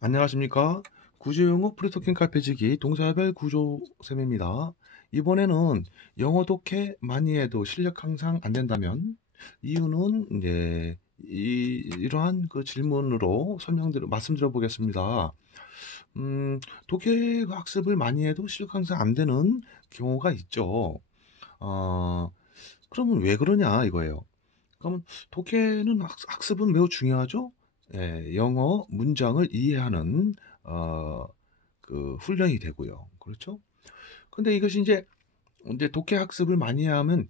안녕하십니까? 구조영어 프리토킹 칼페지기 동사별 구조쌤입니다. 이번에는 영어 독해 많이 해도 실력 향상 안 된다면 이유는 이제 이러한 그 질문으로 말씀드려 보겠습니다. 독해 학습을 많이 해도 실력 향상 안 되는 경우가 있죠. 어, 그러면 왜 그러냐 이거예요. 그러면 독해는 학습은 매우 중요하죠. 예, 영어 문장을 이해하는 어, 그 훈련이 되고요. 그렇죠? 근데 이것이 이제 독해 학습을 많이 하면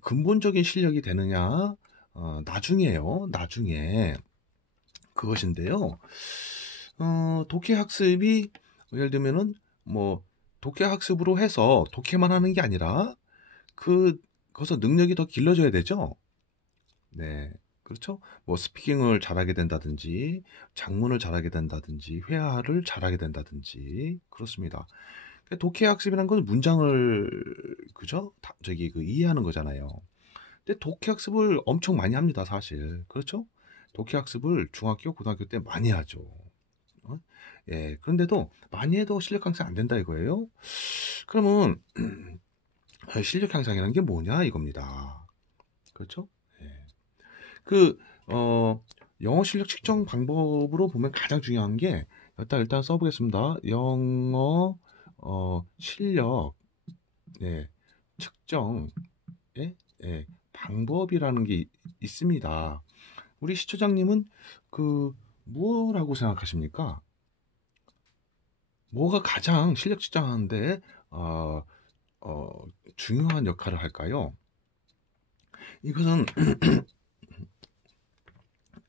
근본적인 실력이 되느냐? 나중에요. 나중에 그것인데요. 독해 학습이 예를 들면은 뭐 독해 학습으로 해서 독해만 하는 게 아니라 거기서 능력이 더 길러져야 되죠. 네. 그렇죠? 뭐 스피킹을 잘하게 된다든지, 작문을 잘하게 된다든지, 회화를 잘하게 된다든지, 그렇습니다. 독해 학습이란 건 문장을, 그죠? 이해하는 거잖아요. 근데 독해 학습을 엄청 많이 합니다, 사실. 그렇죠? 독해 학습을 중학교, 고등학교 때 많이 하죠. 어? 예, 그런데도 많이 해도 실력 향상 안 된다 이거예요. 그러면 실력 향상이라는 게 뭐냐 이겁니다. 그렇죠? 예. 그, 어, 영어 실력 측정 방법으로 보면 가장 중요한 게, 일단 써보겠습니다. 영어, 실력, 예, 측정, 예, 예, 방법이라는 게 있습니다. 우리 시초장님은 뭐라고 생각하십니까? 뭐가 가장 실력 측정하는데, 어, 어, 중요한 역할을 할까요? 이것은,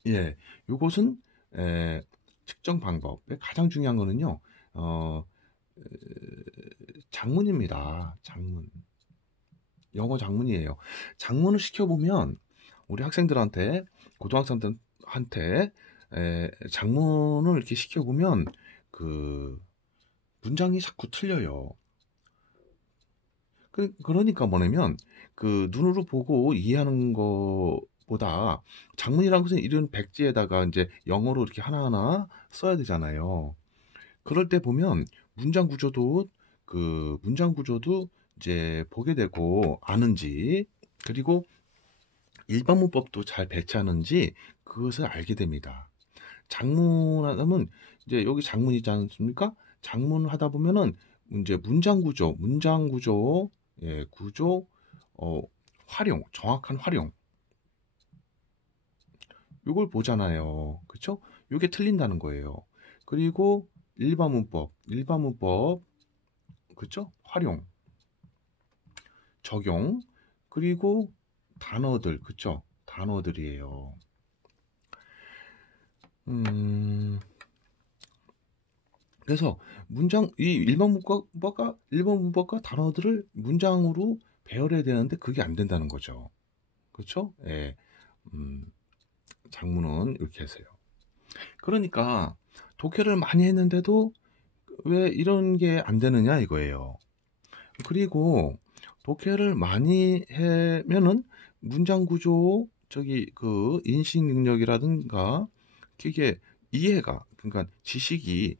예, 요것은, 에, 측정 방법의 가장 중요한 거는요, 어, 장문입니다. 장문. 영어 장문이에요. 장문을 시켜보면 우리 학생들한테, 고등학생들한테 장문을 이렇게 시켜보면 그 문장이 자꾸 틀려요. 그러니까 뭐냐면 눈으로 보고 이해하는 것보다 장문이라는 것은 이런 백지에다가 이제 영어로 이렇게 하나하나 써야 되잖아요. 그럴 때 보면 문장 구조도 이제 보게 되고 아는지, 그리고 일반 문법도 잘 배치하는지 그것을 알게 됩니다. 장문하다면 이제 여기 장문 있지 않습니까? 장문을 하다 보면은 이제 문장 구조, 예, 어, 정확한 활용, 요걸 보잖아요. 그쵸? 요게 틀린다는 거예요. 그리고 일반 문법, 그쵸? 활용, 적용, 그리고 단어들, 그쵸? 단어들이에요. 음, 그래서 일반 문법과 단어들을 문장으로 배열해야 되는데 그게 안 된다는 거죠. 그렇죠? 예. 음, 장문은 이렇게 하세요. 그러니까 독해를 많이 했는데도 왜 이런 게 안 되느냐 이거예요. 그리고 독해를 많이 하면은 문장 구조, 인식 능력이라든가 이게 그러니까 지식이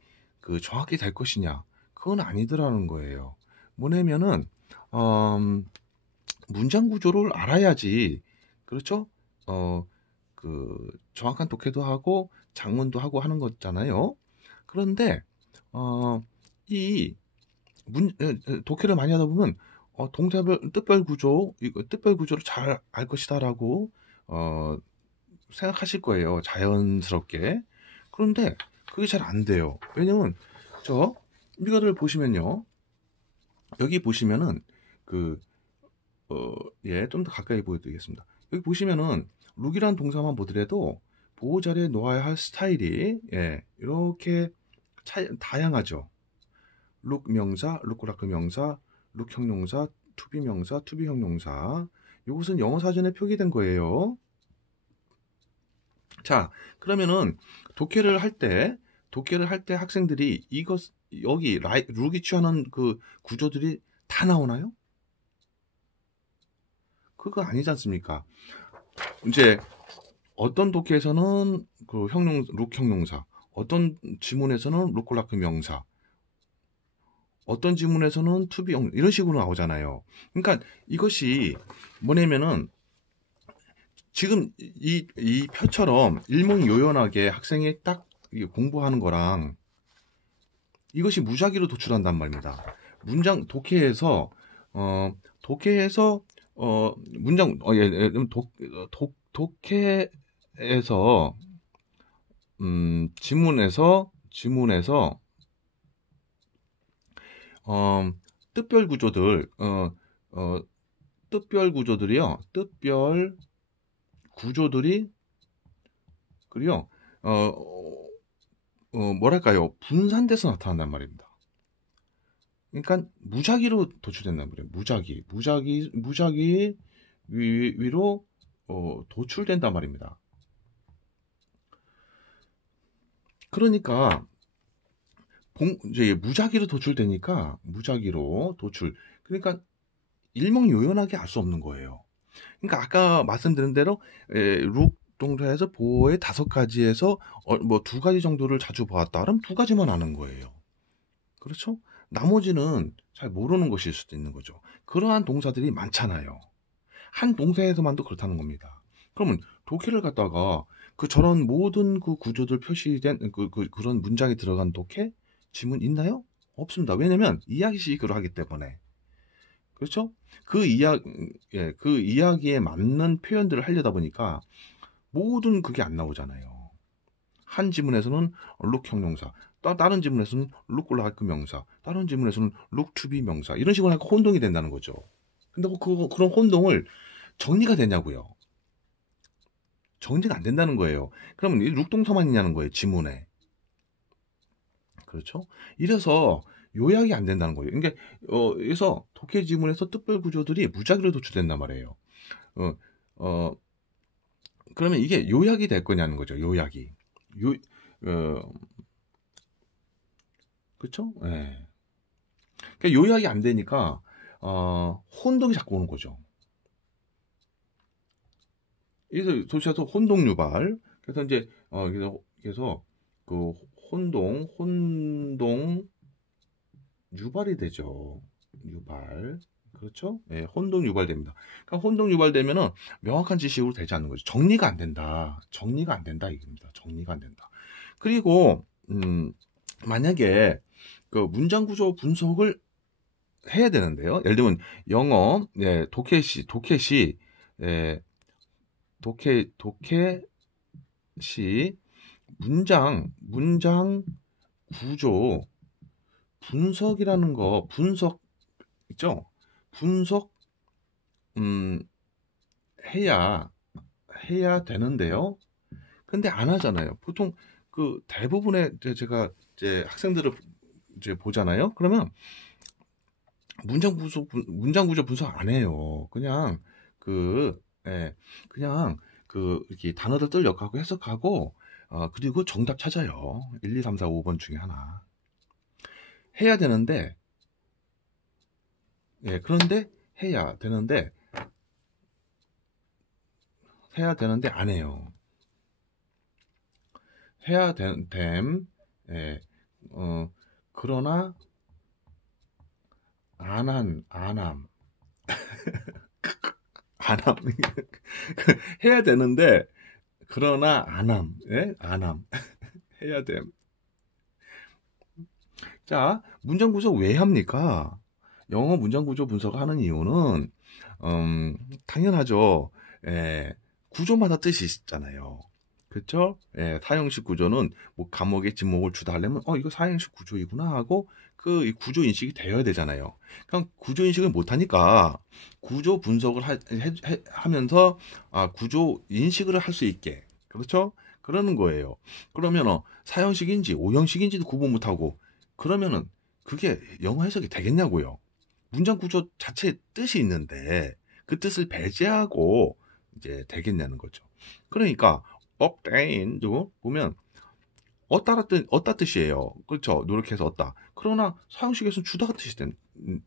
정확히 될 것이냐? 그건 아니더라는 거예요. 뭐냐면은 음, 문장 구조를 알아야지, 그렇죠? 어, 정확한 독해도 하고 장문도 하고 하는 거잖아요. 그런데 어, 이 독해를 많이 하다 보면 뜻별 구조를 잘 알 것이다라고 어, 생각하실 거예요. 자연스럽게. 그런데 그게 잘 안 돼요. 왜냐면 저 이거를 보시면요. 여기 보시면은 그 예, 좀 더 가까이 보여드리겠습니다. 여기 보시면은 룩이란 동사만 보더라도 보호 자리에 놓아야 할 스타일이, 예, 이렇게 다양하죠. 룩 명사, 룩고라크 명사, 룩 형용사, 투비 명사, 투비 형용사. 이것은 영어 사전에 표기된 거예요. 자, 그러면은 독해를 할 때, 학생들이 룩이 취하는 그 구조들이 다 나오나요? 그거 아니지 않습니까? 이제 어떤 독해에서는 룩 형용사, 어떤 지문에서는 루꼴라크 명사, 어떤 지문에서는 투비 이런 식으로 나오잖아요. 그러니까 이것이 뭐냐면은 지금 이 표처럼 일목요연하게 학생이 딱 공부하는 거랑 이것이 무작위로 도출한단 말입니다. 문장 독해에서 문장 독해에서 지문에서 뜻별 구조들 뜻별 구조들이요. 뜻별 구조들이 그리고 뭐랄까요? 분산돼서 나타난단 말입니다. 그러니까 무작위로 도출된단 말이에요. 무작위 위로 도출된단 말입니다. 그러니까 이제 무작위로 도출되니까 무작위로 도출. 그러니까 일목요연하게 알 수 없는 거예요. 그러니까 아까 말씀드린 대로 룩 동사에서 보어의 5가지에서 뭐 2가지 정도를 자주 보았다. 그럼 2가지만 아는 거예요. 그렇죠? 나머지는 잘 모르는 것일 수도 있는 거죠. 그러한 동사들이 많잖아요. 한 동사에서만도 그렇다는 겁니다. 그러면 독해를 갖다가 저런 모든 그 구조들 표시된 그런 문장이 들어간 독해 지문 있나요? 없습니다. 왜냐면 이야기식으로 하기 때문에. 그렇죠? 그 이야기에 맞는 표현들을 하려다 보니까 모든 그게 안 나오잖아요. 한 지문에서는 look 형용사, 다른 지문에서는 look like 명사, 다른 지문에서는 look to be 명사, 이런 식으로 하니까 혼동이 된다는 거죠. 근데 그런 혼동을 정리가 되냐고요? 정리가 안 된다는 거예요. 그러면 이 look 동사만 있냐는 거예요, 지문에. 그렇죠? 이래서 요약이 안 된다는 거예요. 그러니까 그래서 독해 지문에서 뜻별 구조들이 무작위로 도출된단 말이에요. 그러면 이게 요약이 될 거냐는 거죠. 요약이. 그렇죠? 예. 그러니까 요약이 안 되니까 혼동이 자꾸 오는 거죠. 그래서 도시에서 혼동 유발. 그래서 이제 그래서 그 혼동 유발이 되죠. 유발. 그렇죠? 예, 혼동 유발됩니다. 그러니까 혼동 유발되면은 명확한 지식으로 되지 않는 거죠. 정리가 안 된다. 정리가 안 된다 이겁니다. 정리가 안 된다. 그리고 만약에 그 문장 구조 분석을 해야 되는데요. 예를 들면 영어 독해시 문장 구조 분석이라는 거 분석 있죠? 분석 해야 되는데요. 근데 안 하잖아요. 보통 그 대부분의 제가 이제 학생들을 이제 보잖아요. 그러면 문장 구조 분석 안 해요. 그냥 그냥 이렇게 단어들 역하고 해석하고 그리고 정답 찾아요. 1, 2, 3, 4, 5번 중에 하나. 해야 되는데 그런데 해야 되는데 안 해요. 해야 됨, 그러나 안함. 해야 되는데 그러나 안함. 해야 됨. 자, 문장 구조 왜 합니까? 영어 문장 구조 분석을 하는 이유는 당연하죠. 구조마다 뜻이 있잖아요. 그렇죠? 사형식 구조는 뭐 감옥에 지목을 주다 하려면 이거 사형식 구조이구나 하고 그 구조 인식이 되어야 되잖아요. 그럼 구조 인식을 못 하니까 구조 분석을 하면서 구조 인식을 할 수 있게 그렇죠? 그러는 거예요. 그러면 사형식인지 오형식인지도 구분 못 하고 그러면은 그게 영어 해석이 되겠냐고요. 문장 구조 자체에 뜻이 있는데 그 뜻을 배제하고 이제 되겠냐는 거죠. 그러니까 obtain도 보면 얻다 뜻이에요. 그렇죠? 노력해서 얻다. 그러나 사형식에서는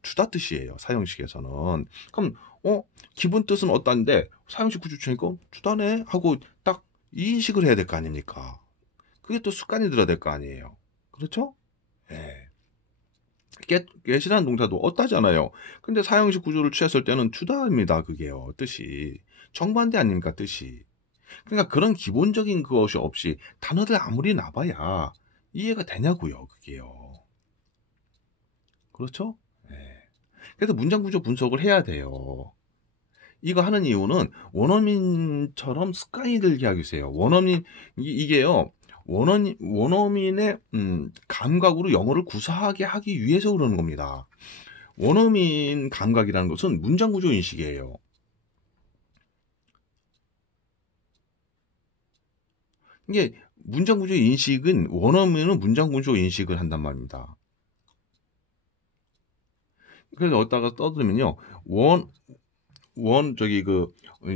주다 뜻이에요. 사형식에서는. 그럼 기본 뜻은 얻다인데 사형식 구조 치니까 주다네 하고 딱 이 인식을 해야 될 거 아닙니까? 그게 또 습관이 들어야 될 거 아니에요. 그렇죠? 예. get이라는 동사도 얻다잖아요. 근데 사형식 구조를 취했을 때는 to다입니다. 그게요. 뜻이. 정반대 아닙니까? 뜻이. 그러니까 그런 기본적인 그것이 없이 단어들 아무리 나봐야 이해가 되냐고요. 그게요. 그렇죠? 예. 그래서 문장 구조 분석을 해야 돼요. 이거 하는 이유는 원어민처럼 습관이 들게 하기 위해서요. 이게요. 원어민의 감각으로 영어를 구사하게 하기 위해서 그러는 겁니다. 원어민 감각이라는 것은 문장 구조 인식이에요. 이게 문장 구조 인식은 원어민은 문장 구조 인식을 한단 말입니다. 그래서 어디다가 떠들면요.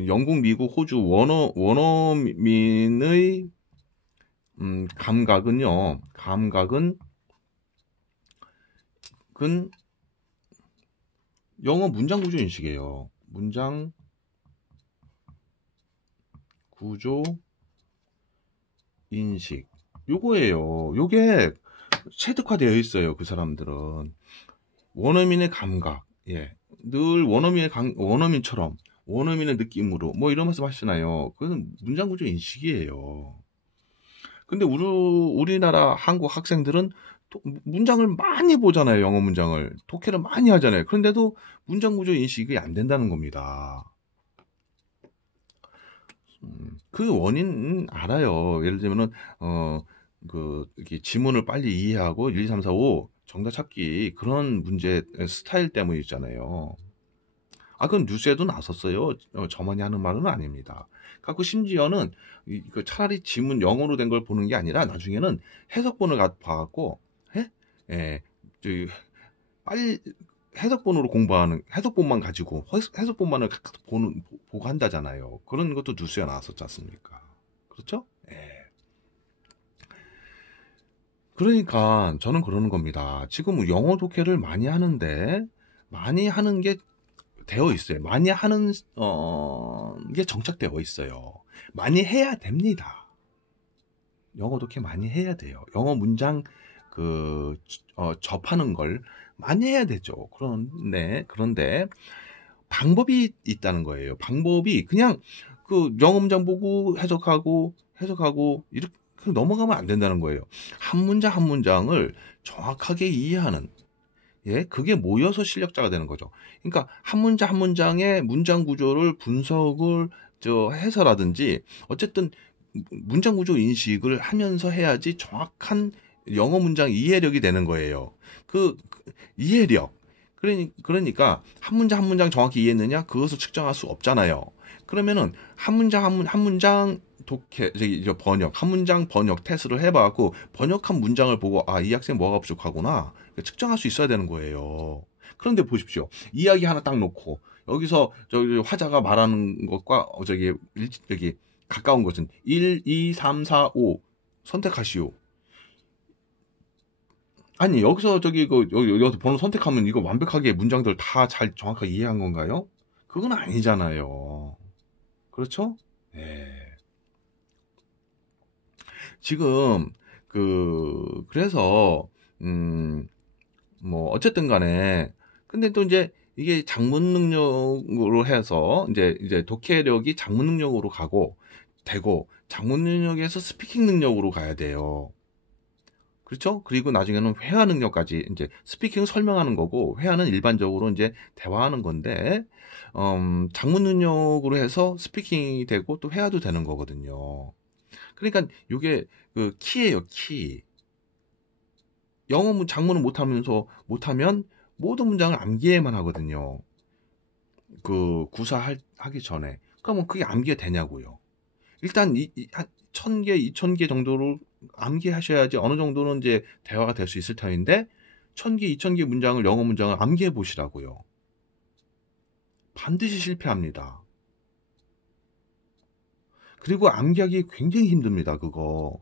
영국, 미국, 호주 원어민의 감각은 영어 문장 구조 인식이에요. 문장 구조 인식. 요거예요. 요게 체득화되어 있어요. 그 사람들은. 원어민의 감각. 예. 늘 원어민처럼, 원어민의 느낌으로, 뭐 이런 말씀 하시나요? 그건 문장 구조 인식이에요. 근데 우리나라 한국 학생들은 문장을 많이 보잖아요. 영어 문장을. 독해를 많이 하잖아요. 그런데도 문장 구조 인식이 안 된다는 겁니다. 그 원인 알아요. 예를 들면은 이렇게 지문을 빨리 이해하고 1, 2, 3, 4, 5 정답 찾기 그런 문제 스타일 때문이잖아요. 그건 뉴스에도 나섰어요. 저만이 하는 말은 아닙니다. 갖고 심지어는 차라리 지문 영어로 된 걸 보는 게 아니라 나중에는 해석본을 봐갖고 예, 빨리 해석본으로 공부하는 해석본만 가지고 해석본만을 보고 한다잖아요. 그런 것도 뉴스에 나왔었지 않습니까? 그렇죠? 예. 그러니까 저는 그러는 겁니다. 지금 영어 독해를 많이 하는데 많이 하는 게 되어 있어요. 많이 하는 게 정착되어 있어요. 많이 해야 됩니다. 영어 독해 많이 해야 돼요. 영어 문장 접하는 걸 많이 해야 되죠. 그런데 방법이 있다는 거예요. 방법이 그냥 영어 문장 보고 해석하고 이렇게 넘어가면 안 된다는 거예요. 한 문장 한 문장을 정확하게 이해하는, 예, 그게 모여서 실력자가 되는 거죠. 그러니까 한 문장 한 문장의 문장 구조를 분석을 해서라든지 어쨌든 문장 구조 인식을 하면서 해야지 정확한 영어 문장 이해력이 되는 거예요. 이해력. 그러니까 한 문장 한 문장 정확히 이해했느냐? 그것을 측정할 수 없잖아요. 그러면은 한 문장 한 문장 독해 번역 한 문장 번역 테스트를 해봐갖고 번역한 문장을 보고 이 학생 뭐가 부족하구나 측정할 수 있어야 되는 거예요. 그런데 보십시오. 이야기 하나 딱 놓고 여기서 화자가 말하는 것과 여기 가까운 것은 1, 2, 3, 4, 5 선택하시오. 아니 여기서 여기 번호 선택하면 이거 완벽하게 문장들 다 잘 정확하게 이해한 건가요? 그건 아니잖아요. 그렇죠? 네. 지금 그래서 뭐 어쨌든 간에 근데 또 이제 이게 작문 능력으로 해서 이제 독해력이 작문 능력으로 되고 작문 능력에서 스피킹 능력으로 가야 돼요. 그렇죠? 그리고 나중에는 회화 능력까지 이제 스피킹 설명하는 거고 회화는 일반적으로 이제 대화하는 건데 작문 능력으로 해서 스피킹이 되고 또 회화도 되는 거거든요. 그러니까 이게 키예요, 키. 영어 작문을 못하면 모든 문장을 암기해만 하거든요. 구사하기 전에. 그러면 그게 암기가 되냐고요. 일단 한 1000개, 2000개 정도를 암기하셔야지 어느 정도는 이제 대화가 될 수 있을 터인데 1000개, 2000개 문장을 영어 문장을 암기해 보시라고요. 반드시 실패합니다. 그리고 암기하기 굉장히 힘듭니다. 그거.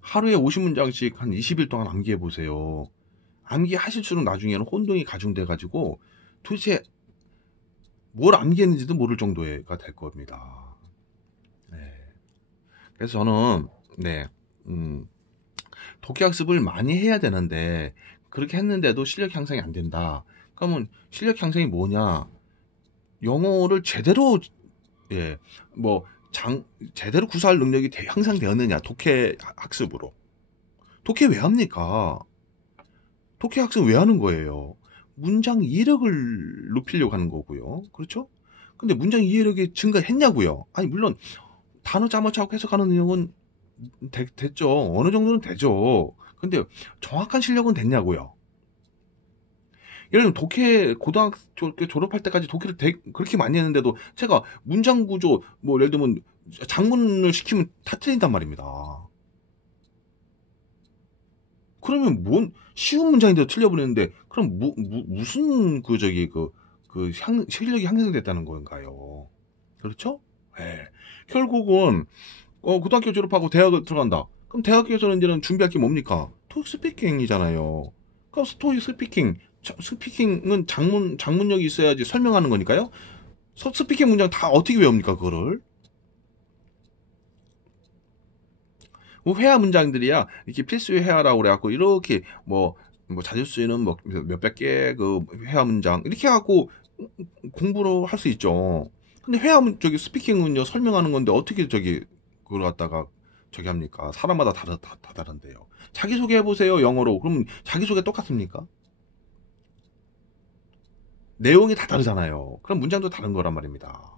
하루에 50문장씩 한 20일 동안 암기해 보세요. 암기하실수록 나중에는 혼동이 가중돼 가지고 도대체 뭘 암기했는지도 모를 정도가 될 겁니다. 그래서 저는 네, 음, 독해 학습을 많이 해야 되는데 그렇게 했는데도 실력 향상이 안 된다. 그러면 실력 향상이 뭐냐? 영어를 제대로 예, 뭐 제대로 구사할 능력이 향상되었느냐? 독해 학습으로. 독해 왜 합니까? 독해 학습 왜 하는 거예요? 문장 이해력을 높이려고 하는 거고요. 그렇죠? 근데 문장 이해력이 증가했냐고요? 아니 물론 단어 짜맞춰하고 해석하는 능력은 됐죠. 어느 정도는 되죠. 근데 정확한 실력은 됐냐고요. 예를 들면 독해 고등학교 졸업할 때까지 독해를 그렇게 많이 했는데도 제가 문장 구조 뭐 예를 들면 장문을 시키면 다 틀린단 말입니다. 그러면 뭔 쉬운 문장인데도 틀려버리는데 그럼 무슨 실력이 향상됐다는 건가요? 그렇죠? 예. 결국은 고등학교 졸업하고 대학을 들어간다. 그럼 대학교에서는 이제는 준비할 게 뭡니까? 토익 스피킹이잖아요. 그럼 토익 스피킹은 장문력이 있어야지 설명하는 거니까요. 스피킹 문장 다 어떻게 외웁니까, 그거를? 뭐 회화 문장들이야, 이렇게 필수 회화라고 그래갖고, 이렇게 뭐 자주 쓰이는 뭐 몇백 개 그 회화 문장, 이렇게 해갖고 공부를 할 수 있죠. 근데 스피킹은요, 설명하는 건데 어떻게 그걸 갖다가 합니까? 사람마다 다 다른데요. 자기소개 해보세요, 영어로. 그럼 자기소개 똑같습니까? 내용이 다 다르잖아요. 그럼 문장도 다른 거란 말입니다.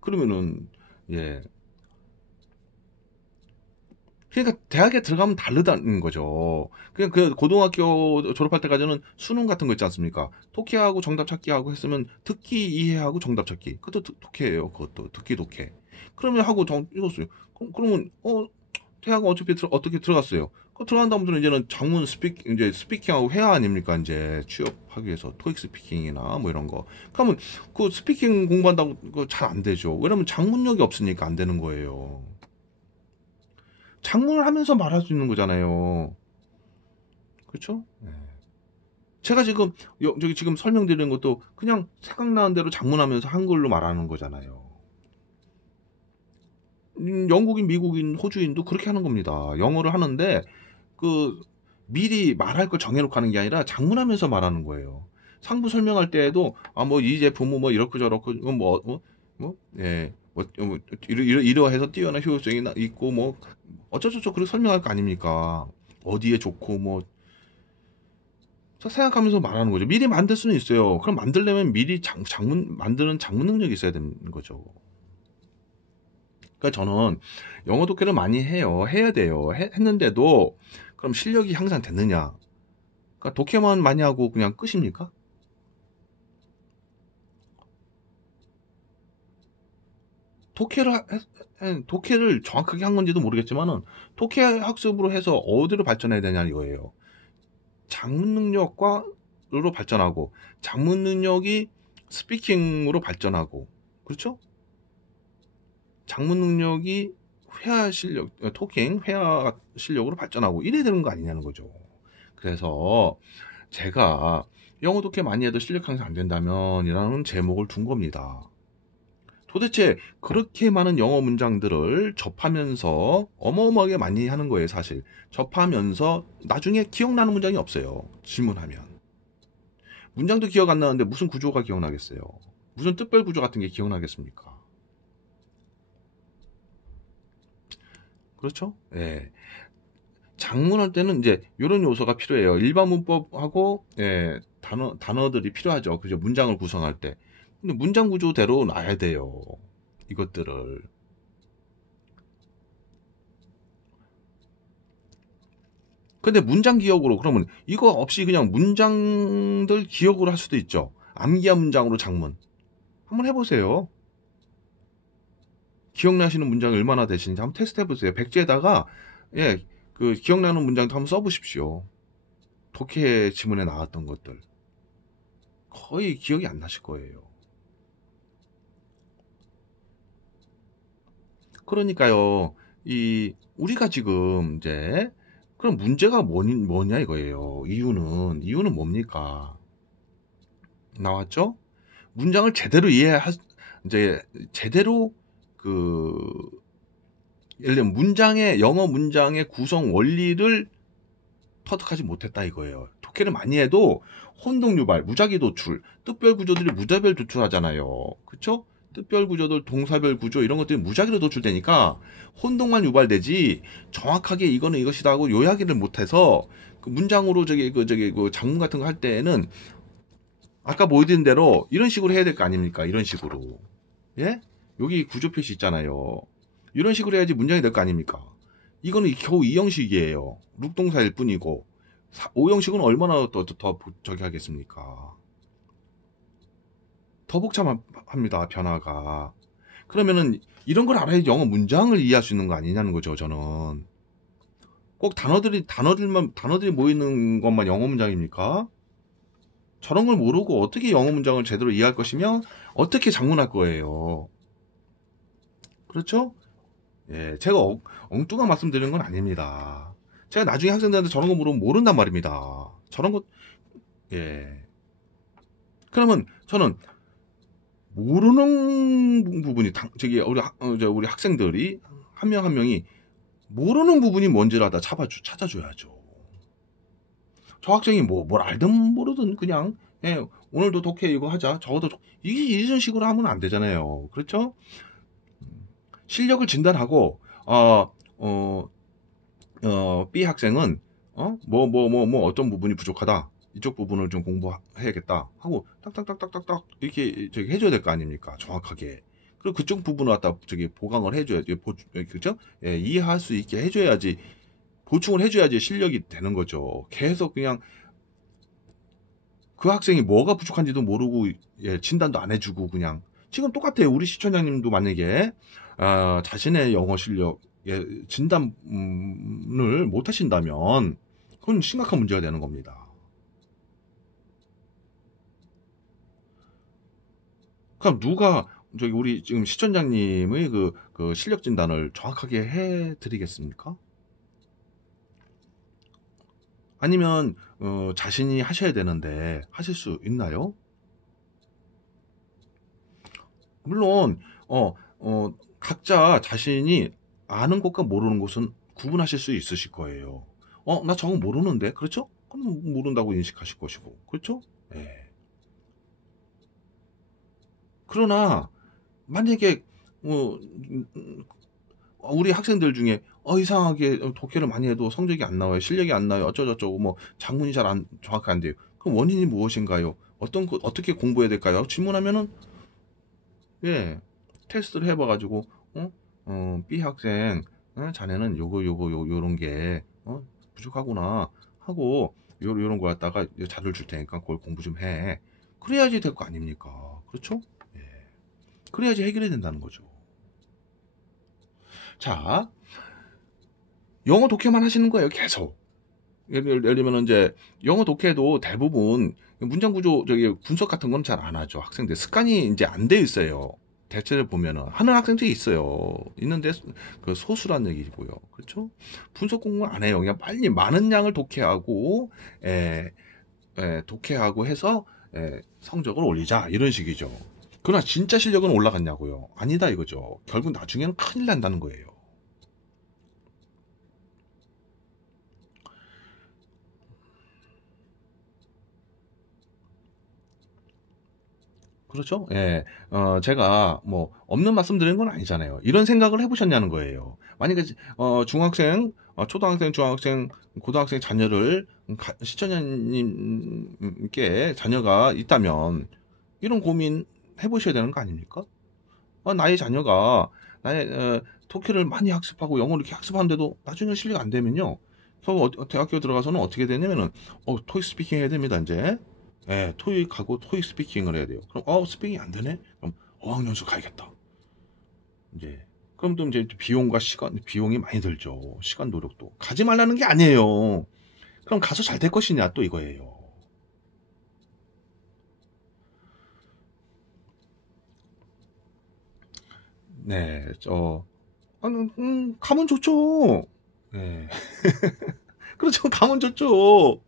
그러면은, 예. 그러니까 대학에 들어가면 다르다는 거죠. 그냥 그 고등학교 졸업할 때까지는 수능 같은 거 있지 않습니까? 독해하고 정답 찾기 하고 했으면 듣기 이해하고 정답 찾기. 그것도 독해예요. 그것도 듣기 독해. 그러면 하고 읽었어요. 그러면 대학은 어떻게 들어갔어요? 그 들어간 다음부터는 이제는 이제 스피킹하고 해야 아닙니까? 이제 취업하기 위해서 토익 스피킹이나 뭐 이런 거. 그러면 그 스피킹 공부한다고 잘 안 되죠. 왜냐면 장문력이 없으니까 안 되는 거예요. 장문을 하면서 말할 수 있는 거잖아요. 그렇죠? 네. 제가 지금 설명드리는 것도 그냥 생각나는 대로 장문하면서 한글로 말하는 거잖아요. 영국인, 미국인, 호주인도 그렇게 하는 겁니다. 영어를 하는데 미리 말할 걸 정해놓고 하는 게 아니라 장문하면서 말하는 거예요. 상부 설명할 때에도 뭐 이 제품은 뭐 이렇고 저렇고 이러해서 뛰어난 효율성이 있고 뭐 어쩌저쩌 그렇게 설명할 거 아닙니까? 어디에 좋고 뭐 생각하면서 말하는 거죠. 미리 만들 수는 있어요. 그럼 만들려면 미리 만드는 장문 능력이 있어야 되는 거죠. 그러니까 저는 영어 독해를 많이 해요. 해야 돼요. 했는데도 그럼 실력이 향상됐느냐? 그러니까 독해만 많이 하고 그냥 끝입니까? 독해를 정확하게 한 건지도 모르겠지만은 독해 학습으로 해서 어디로 발전해야 되냐 이거예요. 장문 능력으로 발전하고 장문 능력이 스피킹으로 발전하고 그렇죠? 장문 능력이 회화 실력으로 발전하고 이래야 되는 거 아니냐는 거죠. 그래서 제가 영어 독해 많이 해도 실력 향상 안 된다면 이라는 제목을 둔 겁니다. 도대체 그렇게 많은 영어 문장들을 접하면서 어마어마하게 많이 하는 거예요, 사실. 접하면서 나중에 기억나는 문장이 없어요. 질문하면. 문장도 기억 안 나는데 무슨 구조가 기억나겠어요? 무슨 뜻별 구조 같은 게 기억나겠습니까? 그렇죠? 예. 장문할 때는 이제 이런 요소가 필요해요. 일반 문법하고 단어들이 필요하죠. 그죠? 문장을 구성할 때. 근데 문장 구조대로 놔야 돼요. 이것들을. 근데 문장 기억으로 그러면 이거 없이 그냥 문장들 기억으로 할 수도 있죠. 암기한 문장으로 장문. 한번 해보세요. 기억나시는 문장이 얼마나 되시는지 한번 테스트 해보세요. 백지에다가 그 기억나는 문장도 한번 써보십시오. 독해 지문에 나왔던 것들. 거의 기억이 안 나실 거예요. 그러니까요, 우리가 지금 이제, 그럼 문제가 뭐냐 이거예요. 이유는 뭡니까? 나왔죠? 문장을 제대로 이제, 제대로 그, 예를 들면 영어 문장의 구성 원리를 터득하지 못했다 이거예요. 독해를 많이 해도 혼동 유발, 무작위 도출, 뜻별 구조들이 무자별 도출하잖아요. 그쵸? 뜻별 구조들, 동사별 구조 이런 것들이 무작위로 도출되니까 혼동만 유발되지 정확하게 이거는 이것이다 하고 요약을 못해서 그 문장으로 그 장문 같은 거 할 때에는 아까 보여드린 대로 이런 식으로 해야 될 거 아닙니까? 이런 식으로. 예? 여기 구조 표시 있잖아요. 이런 식으로 해야지 문장이 될 거 아닙니까? 이거는 겨우 2형식이에요. 룩동사일 뿐이고 5형식은 얼마나 더 저기 하겠습니까? 더 복잡합니다. 변화가. 그러면은 이런 걸 알아야지 영어 문장을 이해할 수 있는 거 아니냐는 거죠. 저는 꼭 단어들이 모이는 것만 영어 문장입니까? 저런 걸 모르고 어떻게 영어 문장을 제대로 이해할 것이며 어떻게 작문할 거예요. 그렇죠? 예, 제가 엉뚱한 말씀드리는 건 아닙니다. 제가 나중에 학생들한테 저런 거 물으면 모른단 말입니다. 저런 거, 예. 그러면 저는 모르는 부분이, 우리 학생들이 한 명 한 명이 모르는 부분이 뭔지를 다 찾아줘야죠. 저 학생이 뭘 알든 모르든 그냥, 예, 오늘도 독해 이거 하자. 적어도 이런 식으로 하면 안 되잖아요. 그렇죠? 실력을 진단하고, B 학생은, 어떤 부분이 부족하다. 이쪽 부분을 좀 공부해야겠다. 하고, 딱딱딱딱딱딱, 이렇게 해줘야 될 거 아닙니까? 정확하게. 그리고 그쪽 부분을 갖다 보강을 해줘야지. 그죠? 예, 이해할 수 있게 해줘야지. 보충을 해줘야지 실력이 되는 거죠. 계속 그냥 그 학생이 뭐가 부족한지도 모르고, 예, 진단도 안 해주고, 그냥. 지금 똑같아요. 우리 시청자님도 만약에, 자신의 영어 실력, 예, 진단을 못 하신다면, 그건 심각한 문제가 되는 겁니다. 그럼 누가, 우리 지금 시청자님의 그 실력 진단을 정확하게 해 드리겠습니까? 아니면, 자신이 하셔야 되는데, 하실 수 있나요? 물론, 각자 자신이 아는 것과 모르는 것은 구분하실 수 있으실 거예요. 나 저거 모르는데? 그렇죠? 그럼 모른다고 인식하실 것이고. 그렇죠? 예. 그러나, 만약에, 우리 학생들 중에, 이상하게 독해를 많이 해도 성적이 안 나와요. 실력이 안 나와요. 어쩌고저쩌고, 장문이 정확히 안 돼요. 그럼 원인이 무엇인가요? 어떻게 공부해야 될까요? 질문하면은, 예, 테스트를 해봐가지고, B 학생, 자네는 요런 게, 부족하구나 하고, 요런 거 갖다가 자료를 줄 테니까 그걸 공부 좀 해. 그래야지 될 거 아닙니까? 그렇죠? 예. 그래야지 해결이 된다는 거죠. 자, 영어 독해만 하시는 거예요, 계속. 예를 들면 이제 영어 독해도 대부분 문장 구조 분석 같은 건 잘 안 하죠. 학생들 습관이 이제 안 돼 있어요. 대체를 보면은 하는 학생들이 있어요. 있는데 그 소수란 얘기고요. 그렇죠? 분석 공부 안 해요. 그냥 빨리 많은 양을 독해하고 독해하고 해서 성적을 올리자 이런 식이죠. 그러나 진짜 실력은 올라갔냐고요? 아니다 이거죠. 결국 나중에는 큰일 난다는 거예요. 그렇죠? 예. 제가 없는 말씀 드리는 건 아니잖아요. 이런 생각을 해보셨냐는 거예요. 만약에, 중학생, 초등학생, 중학생, 고등학생 자녀를, 시청자님께 자녀가 있다면, 이런 고민 해보셔야 되는 거 아닙니까? 나의 자녀가, 독해를 많이 학습하고 영어를 이렇게 학습하는데도 나중에 실력 안 되면요. 겨우 대학교 들어가서는 어떻게 되냐면은, 토익 스피킹 해야 됩니다, 이제. 예, 토익하고 토익 스피킹을 해야 돼요. 그럼 스피킹이 안 되네? 그럼 어학연수 가야겠다. 이제 그럼 또 이제 비용과 시간, 비용이 많이 들죠. 시간 노력도 가지 말라는 게 아니에요. 그럼 가서 잘 될 것이냐 또 이거예요. 네, 가면 좋죠. 네. 그렇죠. 가면 좋죠.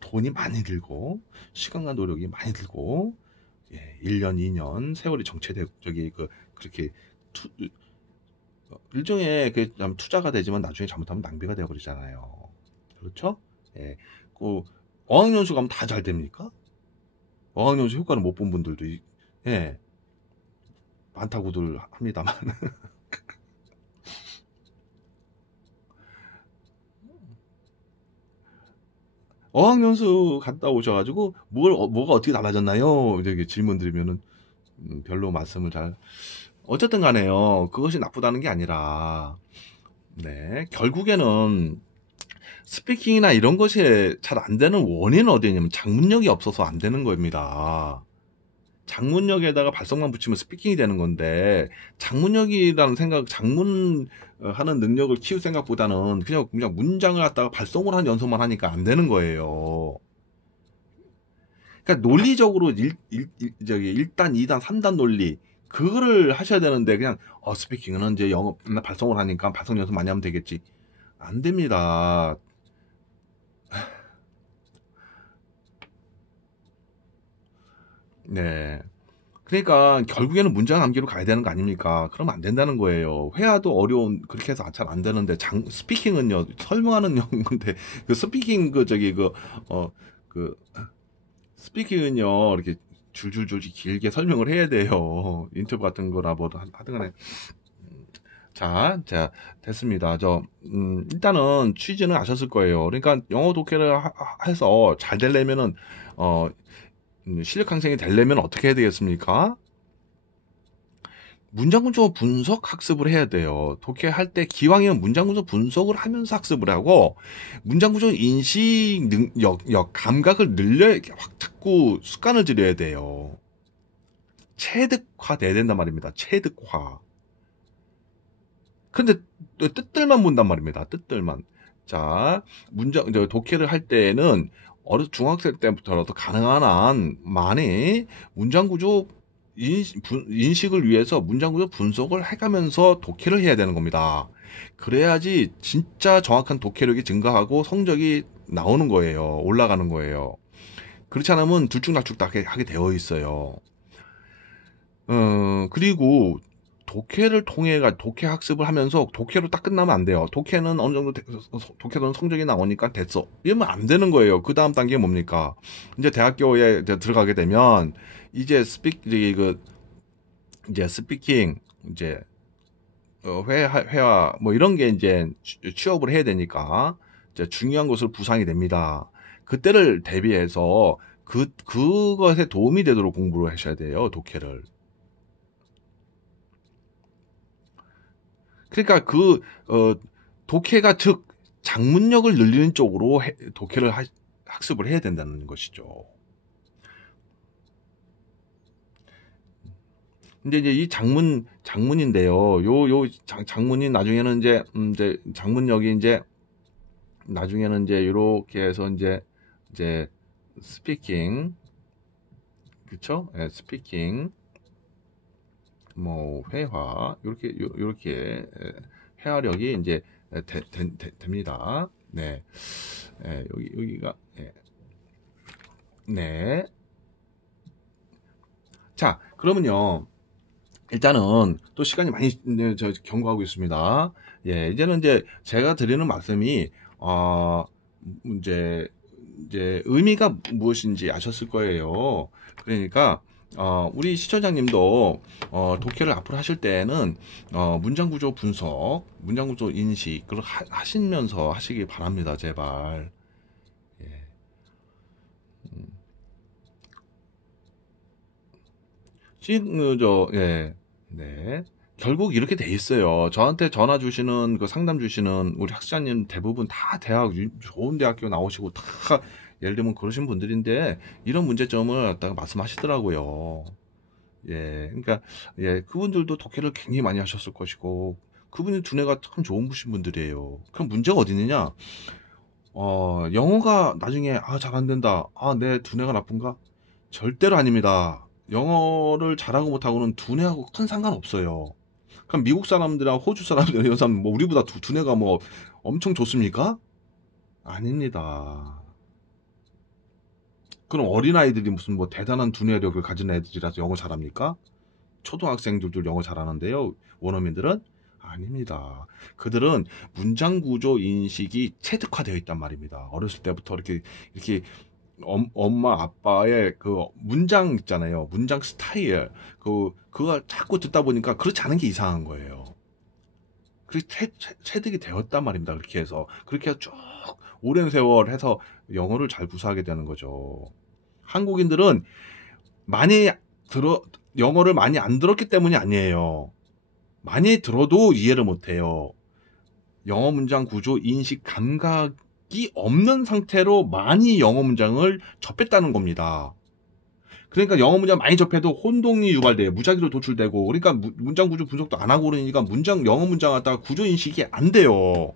돈이 많이 들고 시간과 노력이 많이 들고 1년, 2년 세월이 정체되고 그렇게 일종의 그 투자가 되지만 나중에 잘못하면 낭비가 되어버리잖아요. 그렇죠? 예. 그 어학연수 가면 다 잘 됩니까? 어학연수 효과를 못 본 분들도 예, 많다고들 합니다만. 어학연수 갔다 오셔가지고 뭐가 어떻게 달라졌나요? 이렇게 질문 드리면은 별로 말씀을 잘. 어쨌든 간에요. 그것이 나쁘다는 게 아니라 네, 결국에는 스피킹이나 이런 것이 잘 안 되는 원인은 어디냐면 장문력이 없어서 안 되는 겁니다. 장문력에다가 발성만 붙이면 스피킹이 되는 건데, 장문력이라는 생각, 장문 하는 능력을 키울 생각보다는 그냥 문장을 갖다가 발성을 하는 연습만 하니까 안 되는 거예요. 그러니까 논리적으로 저기 1단, 2단, 3단 논리 그거를 하셔야 되는데, 그냥 스피킹은 이제 영어 발성을 하니까 발성 연습 많이 하면 되겠지. 안 됩니다. 네. 그러니까 결국에는 문장 암기로 가야 되는 거 아닙니까? 그러면 안 된다는 거예요. 회화도 어려운 그렇게 해서 잘 안 되는데 스피킹은요 설명하는 건데 그 스피킹 그 스피킹은요 이렇게 줄줄줄 길게 설명을 해야 돼요. 인터뷰 같은 거나 뭐 하든 간에. 자, 됐습니다. 일단은 취지는 아셨을 거예요. 그러니까 영어 독해를 해서 잘 되려면은 어 실력 향상이 되려면 어떻게 해야 되겠습니까? 문장구조 분석 학습을 해야 돼요. 독해할 때 기왕이면 문장구조 분석을 하면서 학습을 하고, 문장구조 인식 능력, 감각을 늘려 확 자꾸 습관을 들여야 돼요. 체득화 돼야 된단 말입니다. 체득화. 근데 또 뜻들만 본단 말입니다. 뜻들만. 자, 독해를 할 때에는 중학생 때부터라도 가능한 한 많이 문장구조 인식을 위해서 문장구조 분석을 해가면서 독해를 해야 되는 겁니다. 그래야지 진짜 정확한 독해력이 증가하고 성적이 나오는 거예요. 올라가는 거예요. 그렇지 않으면 들쭉날쭉 하게 되어 있어요. 그리고 독해를 독해 학습을 하면서 독해로 딱 끝나면 안 돼요. 독해는 어느 정도, 독해는 성적이 나오니까 됐어. 이러면 안 되는 거예요. 그 다음 단계 뭡니까? 이제 대학교에 들어가게 되면, 이제 이제 스피킹, 이제, 회화, 뭐 이런 게 이제 취업을 해야 되니까, 이제 중요한 것으로 부상이 됩니다. 그때를 대비해서 그것에 도움이 되도록 공부를 하셔야 돼요. 독해를. 그러니까 독해가 즉 장문력을 늘리는 쪽으로 독해를 학습을 해야 된다는 것이죠. 근데 이제 이 장문인데요. 장문이 나중에는 이제 장문력이 이제 나중에는 이제 이렇게 해서 이제 스피킹, 그쵸? 예, 스피킹, 뭐 회화 요렇게 회화력이 이제 됩니다. 네, 여기가 네. 자, 그러면요. 일단은 또 시간이 많이 경과하고 있습니다. 예, 이제 제가 드리는 말씀이 이제 의미가 무엇인지 아셨을 거예요. 그러니까 우리 시청자님도 독해를 앞으로 하실 때에는 문장 구조 분석, 문장 구조 인식 그걸 하시면서 하시기 바랍니다. 제발. 예. 예. 네. 결국 이렇게 돼 있어요. 저한테 전화 주시는, 상담 주시는 우리 학사님 대부분 다 좋은 대학교 나오시고 다, 예를 들면 그러신 분들인데, 이런 문제점을 갖다가 말씀하시더라고요. 예. 그러니까, 예. 그분들도 독해를 굉장히 많이 하셨을 것이고, 그분이 두뇌가 참 좋은 분들이에요. 그럼 문제가 어디 있느냐? 영어가 나중에, 잘 안 된다. 내 두뇌가 나쁜가? 절대로 아닙니다. 영어를 잘하고 못하고는 두뇌하고 큰 상관없어요. 그럼 미국 사람들이랑 호주 사람들 이런 사람 뭐 우리보다 두뇌가 뭐 엄청 좋습니까? 아닙니다. 그럼 어린아이들이 무슨 뭐 대단한 두뇌력을 가진 애들이라서 영어 잘합니까? 초등학생들도 영어 잘하는데요. 원어민들은 아닙니다. 그들은 문장 구조 인식이 체득화되어 있단 말입니다. 어렸을 때부터 이렇게 엄마 아빠의 그 문장 있잖아요. 문장 스타일 그거 자꾸 듣다 보니까 그렇지 않은 게 이상한 거예요. 그렇게 체득이 되었단 말입니다. 그렇게 해서 그렇게 해서 쭉 오랜 세월 해서 영어를 잘 구사하게 되는 거죠. 한국인들은 많이 영어를 많이 안 들었기 때문이 아니에요. 많이 들어도 이해를 못해요. 영어 문장 구조 인식 감각이 없는 상태로 많이 영어 문장을 접했다는 겁니다. 그러니까 영어 문장 많이 접해도 혼동이 유발돼요. 무작위로 도출되고, 그러니까 문장 구조 분석도 안 하고 그러니까 영어 문장 갖다가 구조 인식이 안 돼요.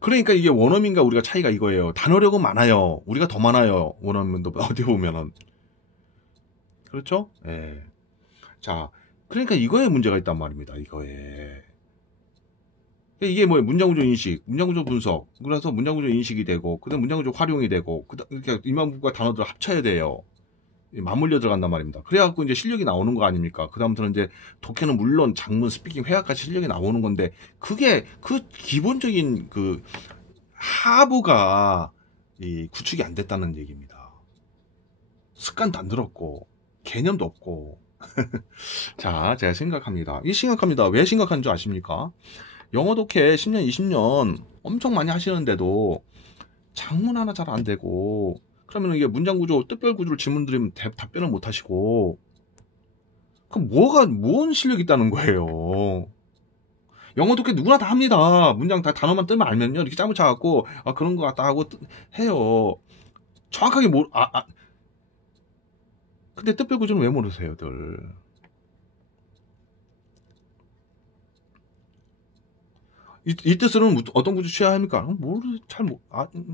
그러니까 이게 원어민과 우리가 차이가 이거예요. 단어력은 많아요. 우리가 더 많아요. 원어민도 어디 보면은. 그렇죠? 예. 자, 그러니까 이거에 문제가 있단 말입니다. 이거에. 이게 뭐예요? 문장구조 인식, 문장구조 분석. 그래서 문장구조 인식이 되고, 그 다음 문장구조 활용이 되고, 이렇게 이만부가 단어들을 합쳐야 돼요. 맞물려 들어간단 말입니다. 그래갖고 이제 실력이 나오는 거 아닙니까? 그 다음부터는 이제 독해는 물론 장문, 스피킹, 회화까지 실력이 나오는 건데, 그게 그 기본적인 그 하부가 구축이 안 됐다는 얘기입니다. 습관도 안 들었고, 개념도 없고. 자, 제가 심각합니다. 이게 심각합니다. 왜 심각한 줄 아십니까? 영어 독해 10년, 20년 엄청 많이 하시는데도 장문 하나 잘 안 되고, 그러면 이게 문장 구조, 뜻별 구조를 질문 드리면 답변을 못 하시고, 그럼 뭔 실력이 있다는 거예요? 영어 독해 누구나 다 합니다. 문장 다 단어만 뜨면 알면요. 이렇게 짜고 차갖고, 그런 거 같다 하고 해요. 정확하게 근데 뜻별 구조는 왜 모르세요, 들? 이 뜻으로는 어떤 구조 취해야 합니까?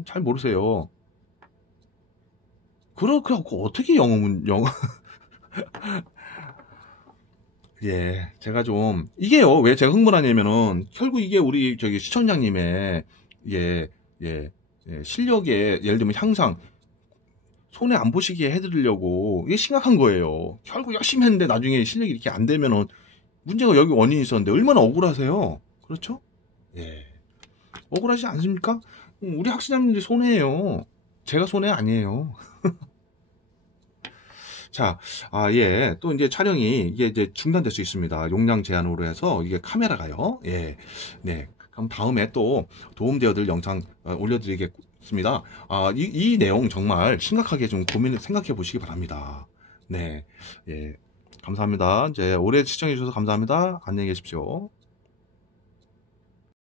잘 모르세요. 그렇게 어떻게 영어 예, 제가 좀 이게요. 왜 제가 흥분하냐면은 결국 이게 우리 저기 시청자님의 예, 예, 실력의 예를 들면 향상 손해 안 보시게 해드리려고 이게 심각한 거예요. 결국 열심히 했는데 나중에 실력이 이렇게 안 되면은 문제가 여기 원인이 있었는데 얼마나 억울하세요. 그렇죠? 예, 억울하지 않습니까? 우리 학생님들이 손해예요. 제가 손해 아니에요. 자, 예. 또 이제 촬영이 이게 이제 중단될 수 있습니다. 용량 제한으로 해서 이게 카메라가요. 예. 네. 그럼 다음에 또 도움되어드릴 영상 올려드리겠습니다. 이 내용 정말 심각하게 좀 생각해 보시기 바랍니다. 네. 예. 감사합니다. 이제 오래 시청해 주셔서 감사합니다. 안녕히 계십시오.